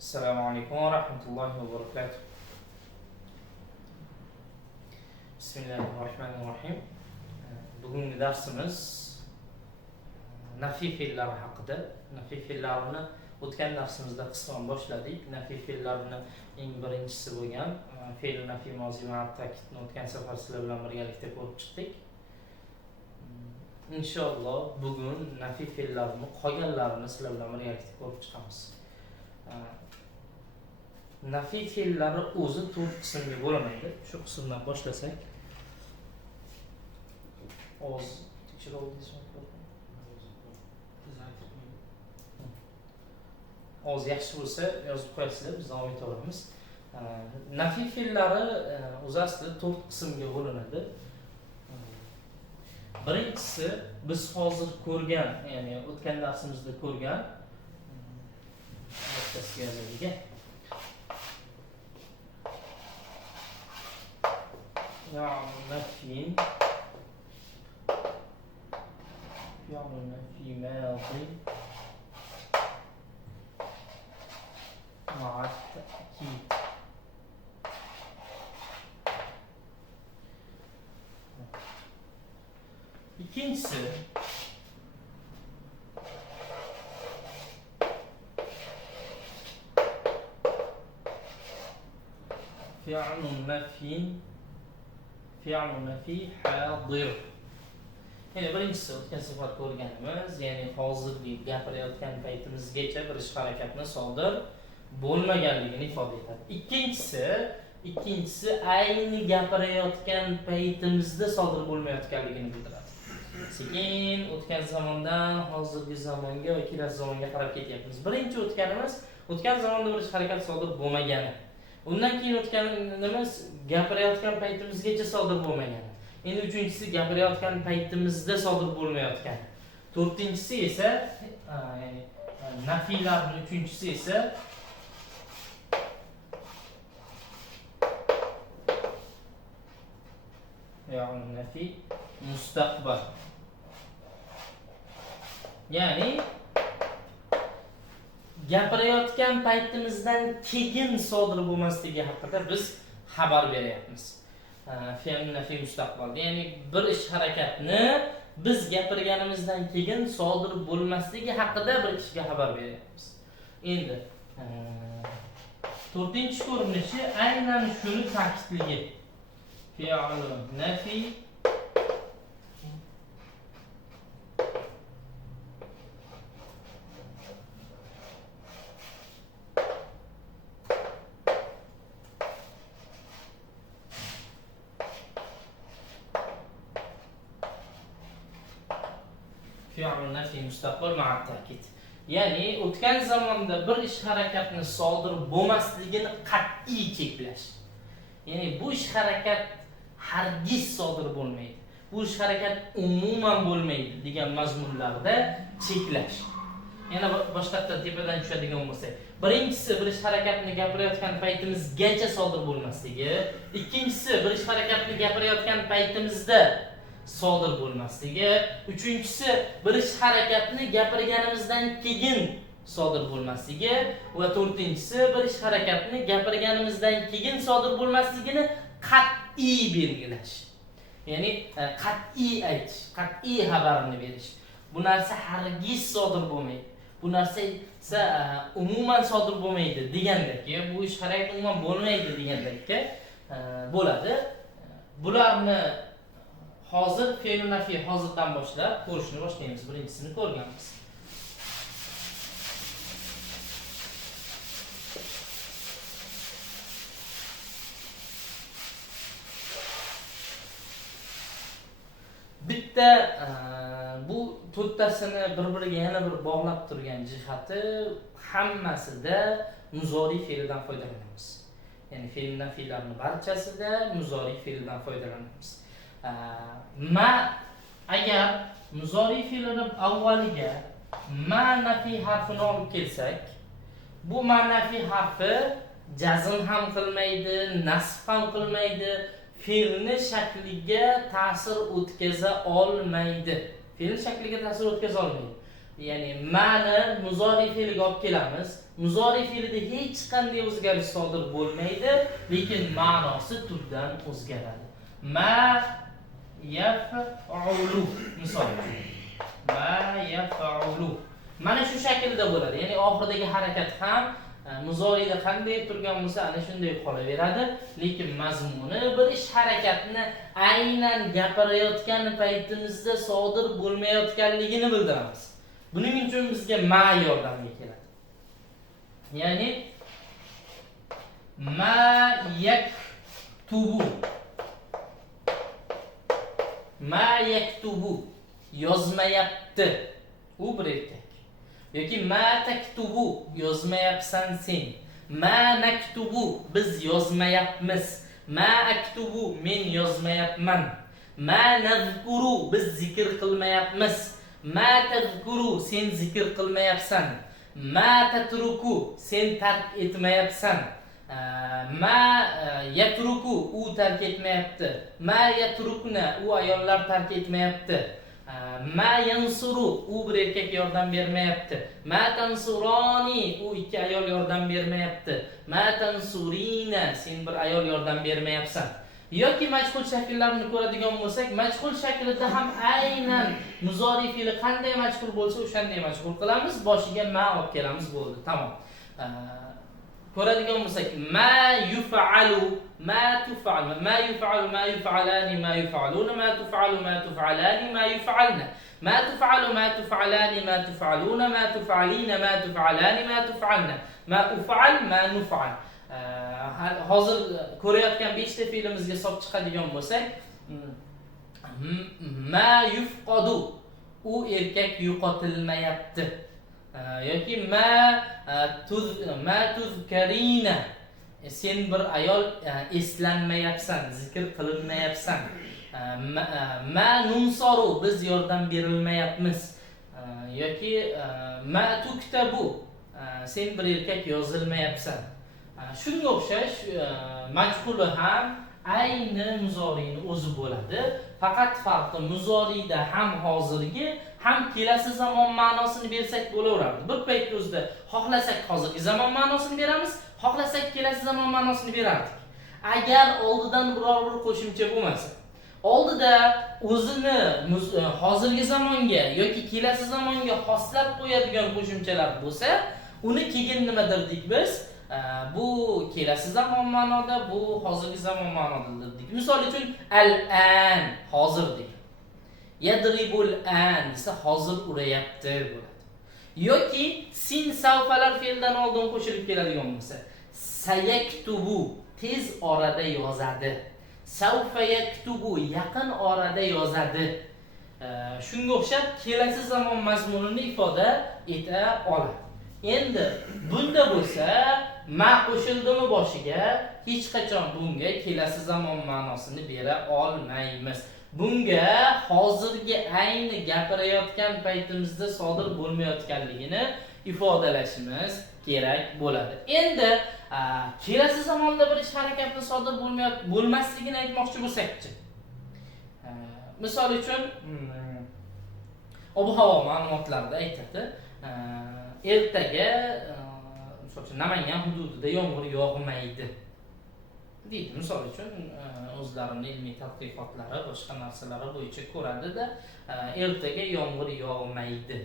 Assalomu alaykum va rahmatullohi va barakatuh. Bismillahirrohmanirrohim. Bugungi darsimiz nafiy fe'llari haqida. Nafiy fe'llarini o'tgan darsimizda qisman boshladik. Nafiy fe'llarini eng birinchisi bo'lgan fe'l nafiy mozi va ta'kidni o'tgan safar sizlar bilan birgalikda ko'rib chiqdik. Inshaalloh bugun nafiy fe'llarini qolganlarini sizlar bilan birgalikda ko'rib chiqamiz. Nafiy fe'llari o'zi 4 qismga bo'linadi. Shu qismdan boshlasak. Oz yaxshi bo'lsa yozib qo'yasizlar, biz davom etaveramiz. Nafiy fe'llari o'zi aslida 4 qismga bo'linadi. Birinchisi biz hozir ko'rgan, ya'ni o'tgan darsimizda ko'rgan نفي ماضي مع التأكيد. İkincisi فعل نفي حاضر. Yani birincisi o'tgan safar ko'rganimiz, ya'ni hozirgi gapirayotgan paytimizgacha bir ish harakatni sodir bo'lmaganligini ifoda etadi. Ikkinchisi ayni gapirayotgan paytimizda sodir bo'lmayotganligini bildiradi. Sekin o'tgan zamondan hozirgi zamonga va kelasi zamonga qarab ketyapmiz. Birinchi o'tgan zamonda bir ish harakat sodir bo'lmagani. Undan keyin o'tganimiz gapirayotgan paytimizgacha sodir bo'lmagani. Endi uchinchisi gapirayotgan paytimizda sodir bo'lmayotgan. To'rtinchisi esa ya'ni nafiylarning uchinchisi esa ya'ni nafiy mustaqbal. Ya'ni gapirayotgan paytimizdan keyin sodir bo'lmasligi haqida biz xabar beryapmiz. Fe'l nafiy mustaqbal. Ya'ni bir ish harakatni biz gapirganimizdan keyin sodir bo'lmasligi haqida bir kishiga xabar beryapmiz. Endi to'rtinchi ko'rinishi aynan shuni ta'kidligi. Fe'l nafiy mustaqbal ma'a ta'kid. Ya'ni o'tgan zamonda bir ish harakatni sodir bo'lmasligini qat'iy cheklash. Ya'ni bu ish harakat hargiz sodir bo'lmaydi. Bu ish harakat umuman bo'lmaydi degan mazmunlarda cheklash. Yana boshqa tepadan tushadigan bo'lsak, birinchisi bir ish harakatni gapirayotgan paytimizgacha sodir bo'lmasligi, ikkinchisi bir ish harakatni gapirayotgan paytimizda sodir bo'lmasligi, uchinchisi bir ish harakatni gapirganimizdan keyin sodir bo'lmasligi va to'rtinchisi bir ish harakatni gapirganimizdan keyin sodir bo'lmasligini qat'iy belgilash. Ya'ni qat'iy aytish, qat'iy xabarini berish. Bu narsa hargiz sodir bo'lmaydi. Bu narsa esa umuman sodir bo'lmaydi degandek, bu ish harakat umuman bo'lmaydi degandek bo'ladi. Bularni hozir fe'l nafiy hozirdan boshlab ko'rishni boshlaymiz. Birinchisini ko'rganmiz. Bitta bu to'rttasini bir-biriga yana bir bog'lab turgan jihati hammasida muzori fe'lidan foydalanamiz. Ya'ni fe'l nafiylarning barchasida muzori fe'lidan foydalanamiz. Agar muzori fe'lini avvaliga ma nafiy harfini olib kelsak, bu ma nafiy harfi jazm ham qilmaydi, nasb ham qilmaydi, fe'lni shakliga ta'sir o'tkaza olmaydi. ya'ni ma'ni muzori fe'liga olib kelamiz. Muzori fe'lida hech qanday o'zgarish sodir bo'lmaydi, lekin ma'nosi tubdan o'zgaradi. Ma yaf'ulu misol. Ma yaf'ulu. Mana shu shaklda bo'ladi. Ya'ni oxiridagi harakat ham muzorida qanday turgan bo'lsa, ana shunday qolaveradi, lekin mazmuni bir ish harakatni aynan gapirayotgan paytimizda sodir bo'lmayotganligini bildiramiz. Buning uchun bizga ma yordamga keladi. Ya'ni ma yaktubu. Ma yaktubu yozmayapti. U bir erkak. Yoki ma taktubu yozmayapsan sen. Ma naktubu biz yozmayapmiz. Ma aktubu men yozmayapman. Ma nazkuru biz zikr qilmayapmiz. Ma tazkuru sen zikr qilmayapsan. Ma tatruku sen tark etmayapsan. Ma yatruku u tark etmayapti. Ma yatrukna u ayollar tark etmayapti. Ma yansuru u bir erkak yordam bermayapti. Ma tansurani u ikki ayol yordam bermayapti. Ma tansurina sen bir ayol yordam bermayapsan. Yoki majhul shakllarni ko'radigan bo'lsak, majhul shaklida ham aynan muzori fe'li qanday majhul bo'lsa, o'shanday majhul qilamiz, boshiga ma olib kelamiz, bo'ldi. Tamom. Ko'radigan bo'lsak, ma yuf'alu, ma tuf'al, ma yuf'alu, ma yuf'alani, ma yuf'aluna, ma tuf'alu, ma tuf'alani, ma yuf'alna. Ma tuf'alu, ma tuf'alani, ma tuf'aluna, ma tuf'alina, ma tuf'alani, ma tuf'alna. Ma uf'al, ma nuf'al. Hozir ko'rayotgan 5 ta fe'limizga hisob chiqadigan bo'lsak, ma yufqadu u erkak yo'qotilmayapti. Yoki ma tuzkarina sen bir ayol eslanmayapsan, zikr qilinmayapsan. Ma nunsoru biz yordam berilmayapmiz. Yoki ma tuktabu sen bir erkak yozilmayapsan. Shunga o'xshash majhuli ham ayni muzoriyni o'zi bo'ladi. Faqat farqi muzoriyda ham hozirgi ham kelasi zamon ma'nosini bersak bo'laveradi. Bir payt o'zida xohlasak hozirgi zamon ma'nosini beramiz, xohlasak kelasi zamon ma'nosini berardik. Agar oldidan biror bir qo'shimcha bo'lmasa, oldida o'zini hozirgi zamonga yoki kelasi zamonga xoslab qo'yadigan qo'shimchalar bo'lsa, uni keyin nima derdik biz? Bu kelasi zamon ma'noda, bu hozirgi zamon ma'noda dedik. Misol uchun al-an hozir dedik. Yadribul an desa hozir urayapti bo'ladi. Yoki sin savfalar fe'ldan oldin qo'shilib keladigan bo'lsa, sayaktubu tez orada yozadi. Savfa yaktubu yaqin orada yozadi. Shunga o'xshab kelasi zamon mazmunini ifoda eta oladi. Endi bunda bo'lsa ma qo'shildimi boshiga, hech qachon bunga kelasi zamon ma'nosini bera olmaymiz. Bunga hozirgi ayni gapirayotgan paytimizda sodir bo'lmayotganligini ifodalashimiz kerak bo'ladi. Endi kelasi zamonda bir ish harakatni sodir bo'lmasligini aytmoqchi bo'lsak-chi. Misol uchun ob-havo ma'lumotlarida aytadi, ertaga misol uchun Namangan hududida yomg'ir yog'maydi deydi. Misol uchun o'zlarining ilmiy tadqiqotlari, boshqa narsalari bo'yicha ko'radi-da, ertaga yomg'ir yog'maydi.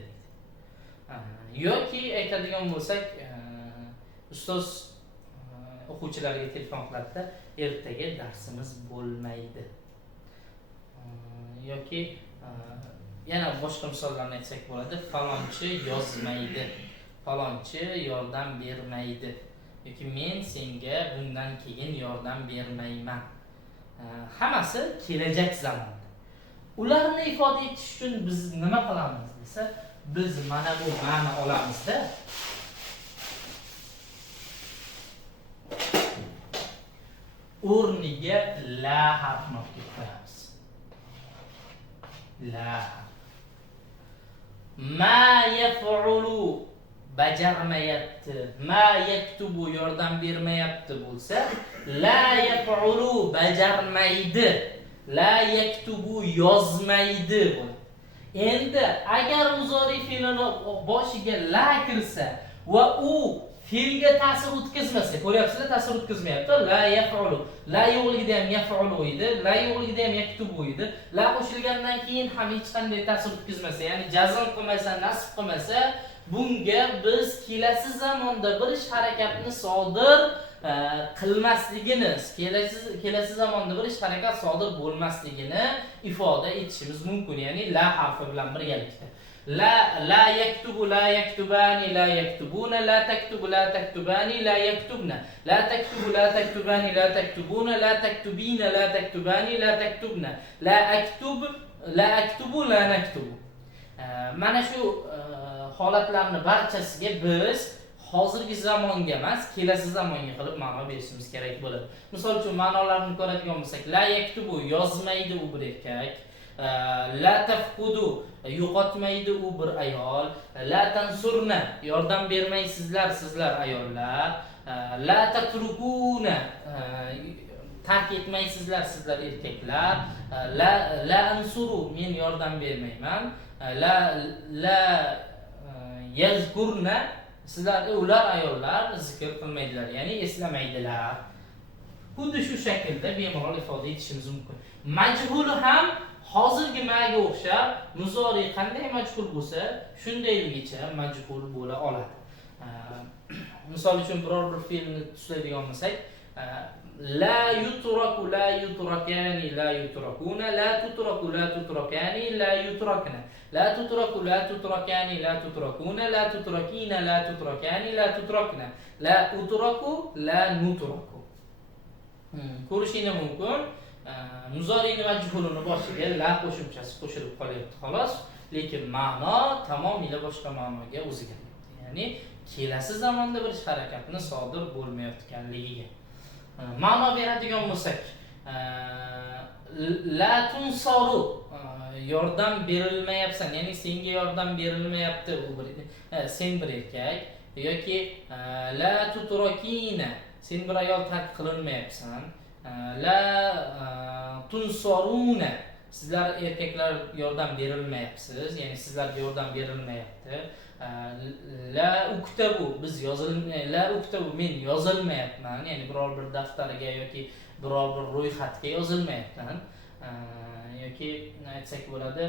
Yoki aytadigan bo'lsak, ustoz o'quvchilarga telefon qiladida, ertaga darsimiz bo'lmaydi. Yoki yana boshqa misollarni aytsak bo'ladi, falonchi yozmaydi, falonchi yordam bermaydi. Yoki men senga bundan keyin yordam bermayman. Hammasi kelajak zamonda. Ularni ifoda etish uchun biz nima qilamiz desa, biz mana bu ma'no olamizda. O'rniga la harfini qo'yamiz. La. Ma yaf'ulu bajarmayapti, ma yaktubu yordam bermayapti bo'lsa, la yaf'ulu bajarmaydi, la yaktubu yozmaydi bo'ladi. Endi agar muzori fe'lini boshiga la kirsa va u fe'lga ta'sir o'tkazmasa, ko'ryapsizlar, ta'sir o'tkazmayapti. La yaf'ulu. La yo'qligida ham yaf'ulu edi, la yo'qligida ham yaktubu edi. La qo'shilgandan keyin ham hech qanday ta'sir o'tkazmasa, ya'ni jazm qilmasa, nasb qilmasa, bunga biz kelasi zamonda bir ish harakatni sodir qilmasligini, kelasi zamonda bir ish harakat sodir bo'lmasligini ifoda etishimiz mumkin, ya'ni la harfi bilan birgalikda. La yaktubu, la yaktubani, la yaktubuna, la taktubu, la taktubani, la yaktubna, la taktubu, la taktubani, la taktubuna, la taktubina, la taktubani, la taktubna, la aktubu, la naktubu. Mana shu holatlarni barchasiga biz hozirgi zamonga emas, kelasi zamonga qilib ma'no berishimiz kerak bo'ladi. Misol uchun ma'nolarini ko'radigan bo'lsak, la yaktubu yozmaydi u bir erkak, la tafqudu yo'qotmaydi u bir ayol, la tansurna yordam bermaysizlar sizlar ayollar, la tatrukuna tark etmaysizlar sizlar erkaklar, la ansuru men yordam bermayman, la yazkurna sizlar ular ayollar zikr qilmaydilar, ya'ni eslamaydilar. Xuddi shu shaklda bemalol ifoda etishimiz mumkin. Majhul ham hozirgi maga o'xshab muzori qanday majhul bo'lsa, shundayligicha majhul bo'la oladi. Misol uchun biror bir fe'lni tuslaydigan bo'lsak, la yutraku, la yutrakani, la yutrakuna, la tutraku, la tutrakani, la yutrakna, la tutraku, la tutrakani, la tutrakuna, la tutrakina, la tutrakani, la tutrakna, la utraku, la nutraku. Ko'rishingiz mumkin. Muzorining majhulini boshiga la qo'shimchasi qo'shilib qolyapti xolos, lekin ma'no tamomila boshqa ma'noga o'zgaryapti. Ya'ni kelasi zamonda bir ish harakatni sodir bo'lmayotganligiga. Ma'no beradigan bo'lsak, la tunsoru yordam berilmayapsan, ya'ni senga yordam berilmayapti, sen bir erkak, yoki la tutrakina sen bir ayol tark qilinmayapsan, la tunsoruna sizlar erkaklar yordam berilmayapsiz, ya'ni sizlarga yordam berilmayapti. La uktabu biz la uktabu men yozilmayapman, ya'ni biror bir daftarga yoki biror bir ro'yxatga yozilmayapman, yoki aytsak bo'ladi,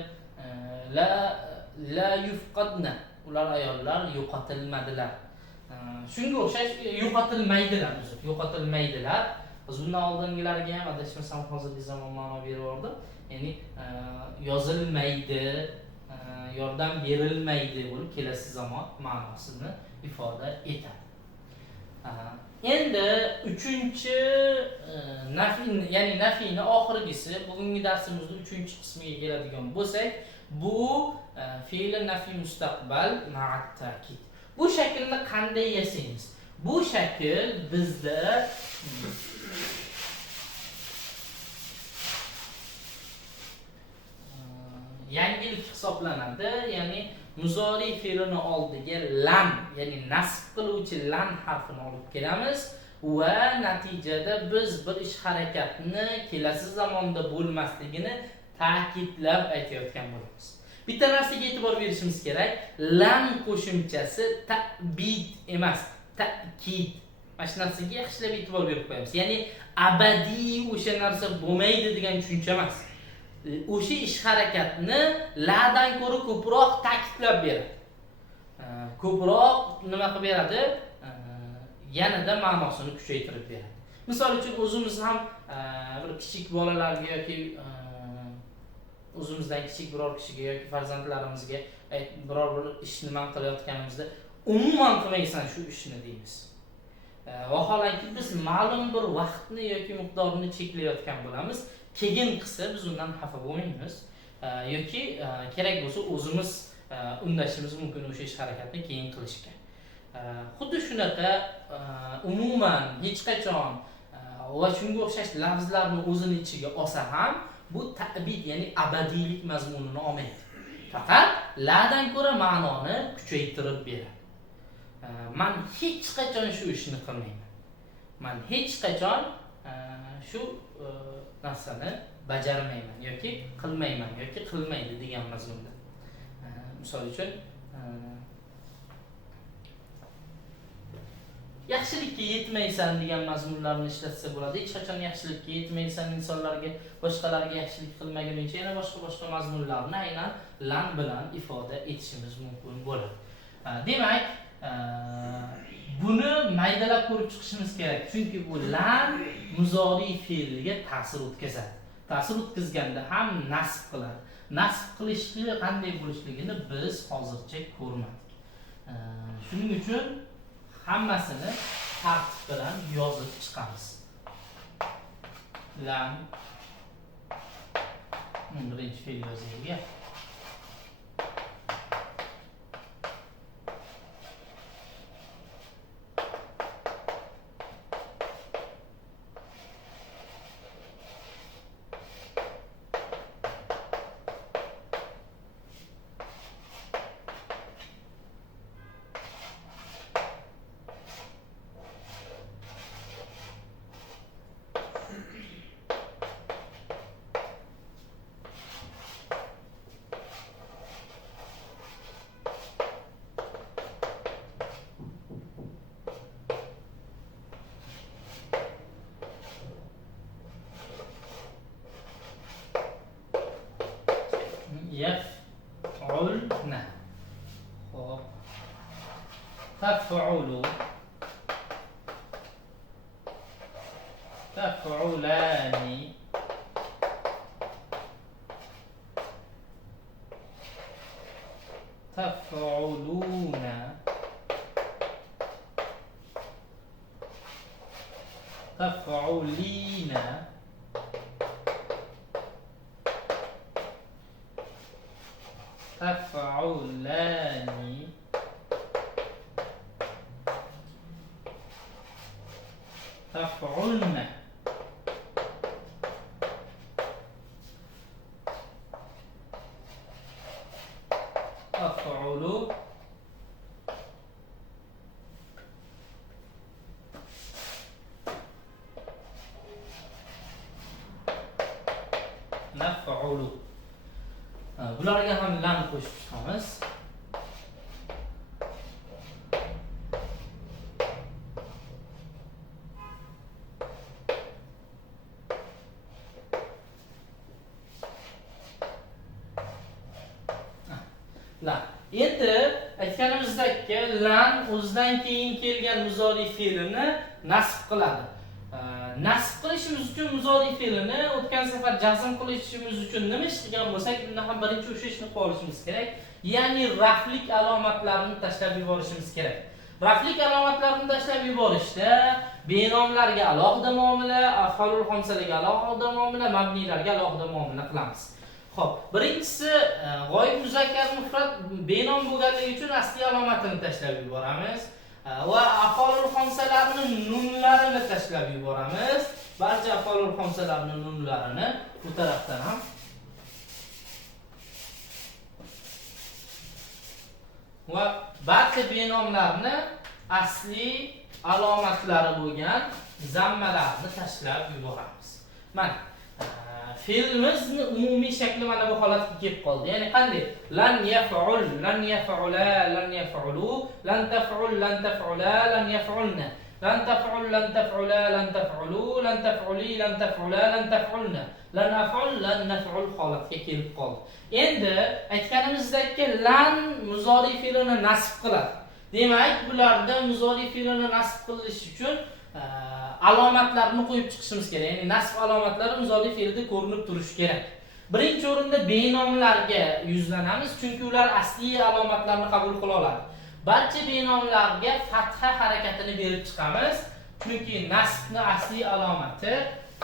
la yufqadna ular ayollar yo'qotilmadilar. Shunga o'xshash yo'qotilmaydilar. Biz bundan oldingilariga ham adashmasam hozirgi zamon ma'no berib, ya'ni yozilmaydi, yordam berilmaydi bo'lib kelasi zamon ma'nosini ifoda etadi. Endi uchinchi nafi, ya'ni nafini oxirgisi, bugungi darsimizning uchinchi qismiga keladigan bo'lsak, bu fe'l nafi mustaqbal ma'at ta'kid. Bu shaklni qanday yasaymiz? Bu shakl bizda yangilik hisoblanadi, ya'ni muzori fe'lini oldiga lam, ya'ni nasb qiluvchi lam harfini olib kelamiz va natijada biz bir ish harakatni kelasi zamonda bo'lmasligini ta'kidlab aytayotgan bo'lamiz. Bitta narsaga e'tibor berishimiz kerak, lam qo'shimchasi ta'bid emas, ta'kid. Mana shu narsaga yaxshilab e'tibor berib qo'yamiz. Ya'ni abadiy o'sha narsa bo'lmaydi degan tushuncha emas. O'sha ish harakatni ladan ko'ra ko'proq ta'kidlab beradi. Ko'proq nima qilib beradi? Yanada ma'nosini kuchaytirib beradi. Misol uchun o'zimiz ham bir kichik bolalarga yoki o'zimizdan kichik biror kishiga yoki farzandlarimizga biror bir ishni man qilayotganimizda umuman qilmaysan shu ishni deymiz. Vaholanki biz ma'lum bir vaqtni yoki miqdorini cheklayotgan bo'lamiz. Keyin qilsa biz undan xafa bo'lmaymiz yoki kerak bo'lsa o'zimiz undashimiz mumkin o'sha ish harakatni keyin qilishga. Xuddi shunaqa umuman hech qachon va shunga o'xshash lafzlarni o'zini ichiga olsa ham bu ta'bid, ya'ni abadiylik mazmunini olmaydi. Faqat ladan ko'ra ma'noni kuchaytirib beradi. Men hech qachon shu ishni qilmayman. Men hech qachon shu narsani bajarmayman yoki qilmayman yoki qilmaydi degan mazmunda. misol uchun yaxshilikka yetmaysan degan mazmunlarni ishlatsa bo'ladi. Hech qachon yaxshilikka yetmaysan, insonlarga, boshqalarga yaxshilik qilmaguningcha yana boshqa mazmunlarni aynan lan bilan ifoda etishimiz mumkin bo'ladi. Demak, buni maydalab ko'rib chiqishimiz kerak. Chunki bu lan muzori fe'liga ta'sir o'tkazadi. Ta'sir o'tkazganda ham nasb qiladi. Nasb qilishi qanday bo'lishligini biz hozircha ko'rmadik. Shuning uchun hammasini tartib bilan yozib chiqamiz. Lan birinchi fe'l yozaylik. يفعلن تفعل تفعلان تفعلون تفعلين تفعلان تفعلن تفعل نفعل. Bularga ham lam qo'shib chiqamiz. Lan. Endi aytganimizdek, lan o'zidan keyin kelgan muzori fe'lini nasb qiladi. Nasb qilishimiz uchun muzori fe'lini o'tgan safar jazm qilishimiz uchun nima ish qilgan bo'lsak, bunda ham birinchi o'sha ishni qilib olishimiz kerak. Ya'ni raflik alomatlarini tashlab yuborishimiz kerak. Raflik alomatlarini tashlab yuborishda benomlarga alohida muomala, af'olul xomsalarga alohida muomala, mabnilarga alohida muomala qilamiz. Xo'p, birinchisi g'oyib muzakkar mufrat benom bo'lganligi uchun asli alomatini tashlab yuboramiz. Va af'olul xomsalarning nunlarini tashlab yuboramiz. Barcha af'olul xomsalarning nunlarini bu tarafdan ham va barcha benomlarni asli alomatlari bo'lgan zammalarni tashlab yuboramiz. Mana fe'limizning umumiy shakli mana bu holatga kelib qoldi. Ya'ni qanday? Lan yaf'ul, lan yaf'ula, lan yaf'ulu, lan taf'ul, lan taf'ula, lan yaf'ulna. Lan taf'ul, lan taf'ula, lan taf'ulu, lan taf'uli, lan taf'ula, lan taf'ulna. Lan af'ul, lan naf'ul holatga kelib qoldi. Endi aytganimizdek, lan muzori fe'lini nasb qiladi. Demak, bularda muzori fe'lini nasb qilish uchun alomatlarni qo'yib chiqishimiz kerak. Ya'ni nasb alomatlari muzori fe'lida ko'rinib turishi kerak. Birinchi o'rinda benomlarga yuzlanamiz, chunki ular asli alomatlarni qabul qila oladi. Barcha benomlarga fatha harakatini berib chiqamiz, chunki nasbning asli alomati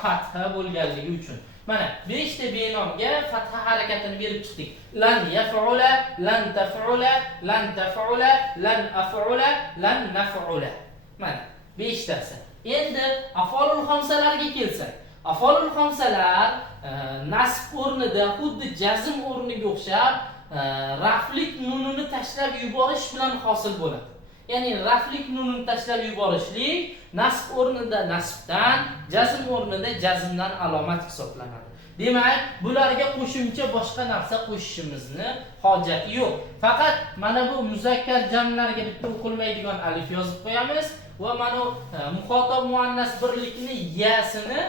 fatha bo'lganligi uchun. Mana 5 ta benomga fatha harakatini berib chiqdik. Lan yaf'ula, lan taf'ula, lan taf'ula, lan af'ula, lan naf'ula. Mana 5 tasi. Endi af'olul xomsalarga kelsak, af'olul xomsalar nasb o'rnida xuddi jazm o'rniga o'xshab raflik nunini tashlab yuborish bilan hosil bo'ladi. Ya'ni raflik nunini tashlab yuborishlik nasb o'rnida nasbdan, jazm o'rnida jazmdan alomat hisoblanadi. Demak, bularga qo'shimcha boshqa narsa qo'shishimizni hojati yo'q. Faqat mana bu muzakkar jamlarga bitta o'qilmaydigan alif yozib qo'yamiz va mana muxotab muannas birlikni yasini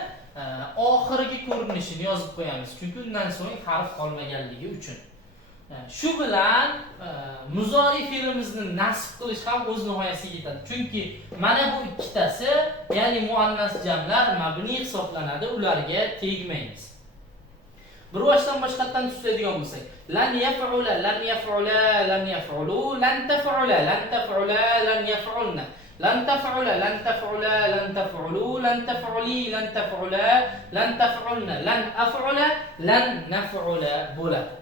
oxirgi ko'rinishini yozib qo'yamiz. Chunki undan so'ng harf qolmaganligi uchun. Shu bilan muzori fe'limizni nasb qilish ham o'z nihoyasiga yetadi. Chunki mana bu ikkitasi, ya'ni muannas jamlar mabni hisoblanadi, ularga tegmaymiz. Bir boshdan boshqatdan tushadigan bo'lsak, lan yaf'ula, lan yaf'ula, lan yaf'ulu, lan taf'ula, lan taf'ula, lan yaf'ulna. Lan taf'ula, lan taf'ula, lan taf'ulu, lan taf'uli, lan taf'ula, lan taf'ulna, lan af'ula, lan naf'ula bo'ladi.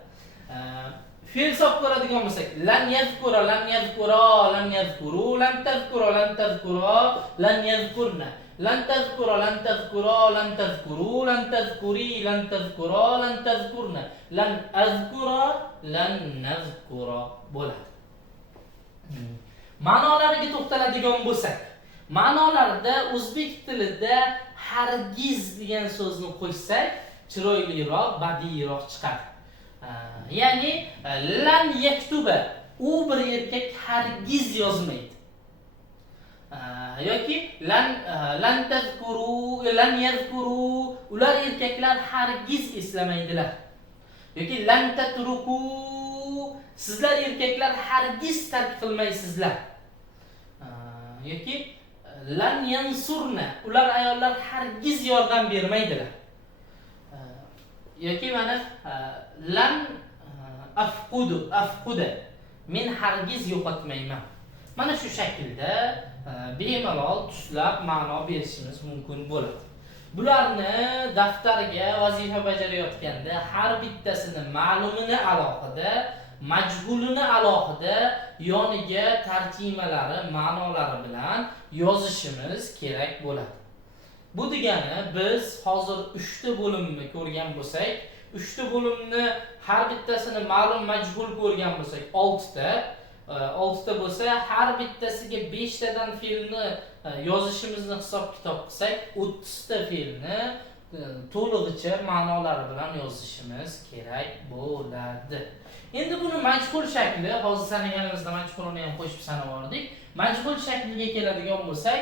Fe'l hisob ko'radigan bo'lsak, lan yazkura, lan yazkura, lan yazkuru, lan tazkura, lan tazkura, lan yazkurna. Lan tazkura, lan tazkura, lan tazkuru, lan tazkuri, lan tazkura, lan tazkurna. Lan azkura, lan nazkura bo'ladi. Ma'nolariga to'xtaladigan bo'lsak, ma'nolarida o'zbek tilida hargiz degan so'zni qo'shsak, chiroyliroq, badiyroq chiqadi. Ya'ni lan yaktuba, u bir erkak hargiz yozmaydi. Yoki lan tazkuru, lan yazkuru, ular erkaklar hargiz eslamaydilar. Yoki lan tatruku, sizlar erkaklar hargiz tark qilmaysizlar. Yoki lan yansurna, ular ayollar hargiz yordam bermaydilar. Yoki mana lan afquda, men hargiz yo'qotmayman. Mana shu shaklda bemalol tuslab ma'no berishimiz mumkin bo'ladi. Bularni daftarga vazifa bajarayotganda har bittasini ma'lumini alohida, majhulini alohida, yoniga tarjimalari, ma'nolari bilan yozishimiz kerak bo'ladi. Bu degani biz hozir 3 ta bo'limni ko'rgan bo'lsak, 3 ta bo'limni har bittasini ma'lum majhul ko'rgan bo'lsak 6 ta, 6 ta bo'lsa, har bittasiga 5 tadan fe'lni yozishimizni hisob-kitob qilsak, 30 ta fe'lni to'lig'icha ma'nolari bilan yozishimiz kerak bo'ladi. Endi buni majhul shakli, hozir sanaganimizda majhulni ham qo'shib sanavordik. Majhul shakliga keladigan bo'lsak,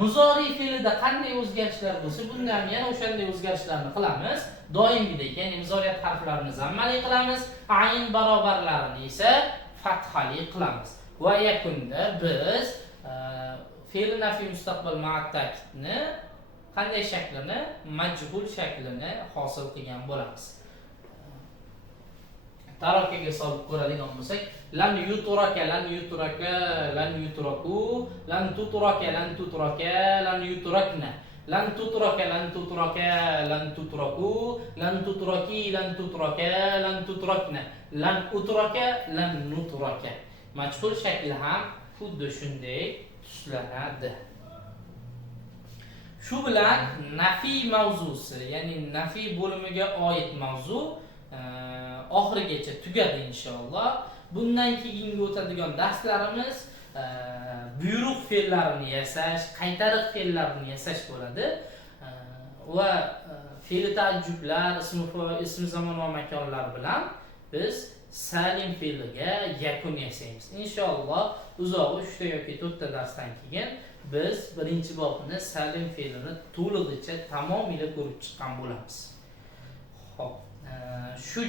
muzori fe'lida qanday o'zgarishlar bo'lsa, bunda ham yana o'shanday o'zgarishlarni qilamiz. Doimgidek, ya'ni muzoriyat harflarini zammali qilamiz, ayn barobarlarini esa fathali qilamiz. Va yakunda biz fe'l nafi mustaqbal ma'at ta'kidni qanday shaklini, majhul shaklini hosil qilgan bo'lamiz. Tarokaga solib ko'radigan bo'lsak, lan yuturaka, lan yuturaka, lan yuturaku, lan tuturaka, lan tuturaka, lan yuturakna. Lan tuturaka, lan tuturaka, lan tuturaku, lan tuturaki, lan tuturaka, lan tuturakna. Lan uturaka, lan nuturaka. Majhul shakli ham xuddi shunday tuslanadi. Shu bilan nafiy mavzusi, ya'ni nafiy bo'limiga oid mavzu oxirigacha tugadi inshaalloh. Bundan keyingi o'tadigan darslarimiz buyruq fe'llarini yasash, qaytariq fe'llarini yasash bo'ladi. Va fe'l ta'jjublar, ism zamon va makonlar bilan biz salim fe'liga yakun yasaymiz. Inshaalloh uzog'i 3 ta yoki 4 ta darsdan keyin biz birinchi bobni salim fe'lini to'lig'icha tamomila ko'rib chiqqan bo'lamiz. Xo'p, shu